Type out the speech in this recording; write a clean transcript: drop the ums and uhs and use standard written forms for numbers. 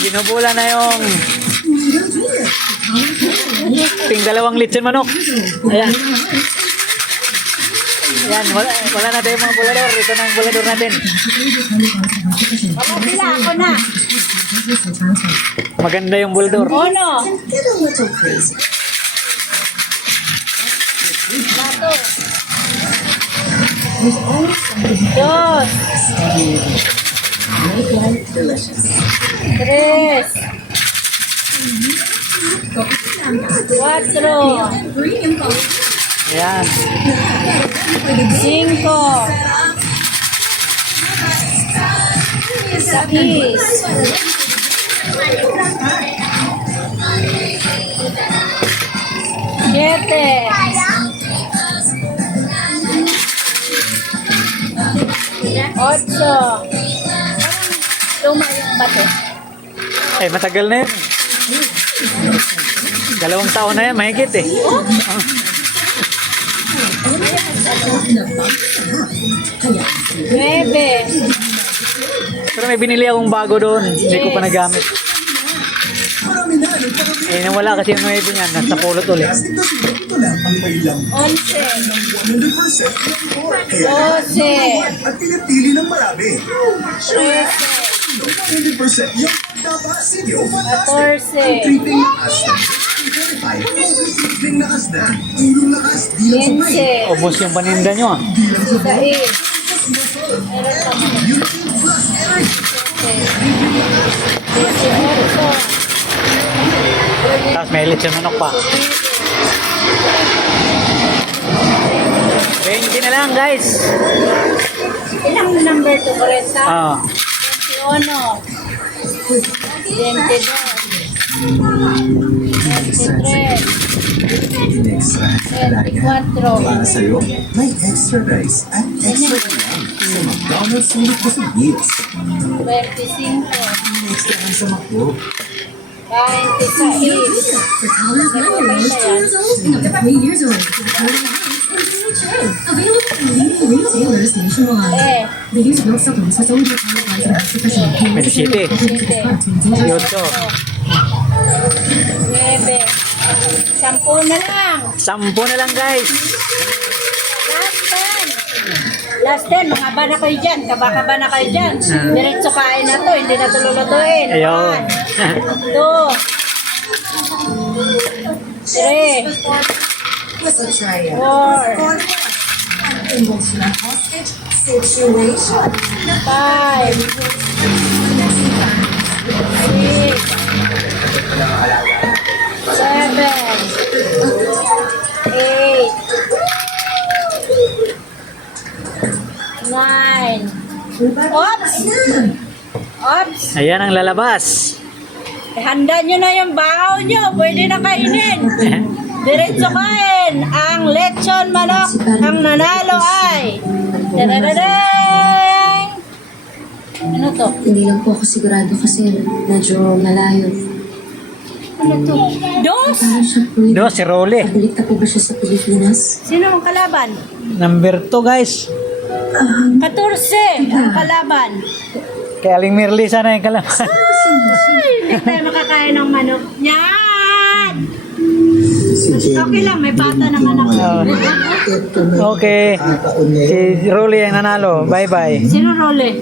Ginubula na yung dalawang lechon manok. Ayan. Ayan, wala na tayong mga bulador. Ito na ang bulador natin. Sila ako na. Maganda yung bulador. Ono. Bato. Dos. Tres. Cuatro. Ayan. Cinco. Seis. Siete. Ocho. Luma yung bato. Ay, matagal na yun. 2 taon na yan, mahigit eh. Nueve. Pero may binili akong bago doon. Hindi ko pa nagamit. Eh, nawala kasi yung 9 niyan. Nasa pulot ulit. Once. Doce. At pinipili ng marami. Trece. 100% yung pagkapasinyo. Catorce. Tripping lakas na. 45. Tripping lakas na. Yung lakas, di lang sumay. Quince. Ubos yung paninda nyo ah. Sais. Meron pa mo. Yung plus energy. 18. Tapos may lechon manok pa. 20 na lang guys. Ilang number to? 40? Ah. 21. 22. 23. Extra. 24. Para sa'yo, may extra rice at extra ulam sa McDonald's Sulit Busog Meals. 25. Extra ang sa McDo. 26. For toddlers 1 year age, 2 years old, and up to 3 years old. Available from leading retailers nationwide. Eh. The use of milk supplements with only qualified and professional May 17. 18. 9. 10 na lang. 10 na lang guys. Last 10. Last 10. Mga ba na kayo dyan? Kaba-kaba na kayo dyan. Diretso kain na to. Hindi na to lulutuin. Ayun. 1, 2, 3, Let's try it. 4, Emotional hostage situation. 5, 6, 7, 8, 9. Oops! Oops! Ayan ang lalabas. Handa nyo na yung bahaw nyo. Pwede na kainin. Diretso kain. Ang lechon manok. Ang nanalo ay... Tadadadang! Ano to? Hindi lang po ako sigurado kasi medyo malayo. Ano to? Dos? Parang siya po yun. Si Rolly. Pabalik na po ba siya sa Pilipinas? Sino ang kalaban? Number 2 guys. 14 ang kalaban. Kaya Aling Mirly sana yung kalaban. Ay, hindi tayo makakain ng manok. Yan! Okay lang, may bata naman ako. Okay. Si Rolly ang nanalo. Bye-bye. Sino Role?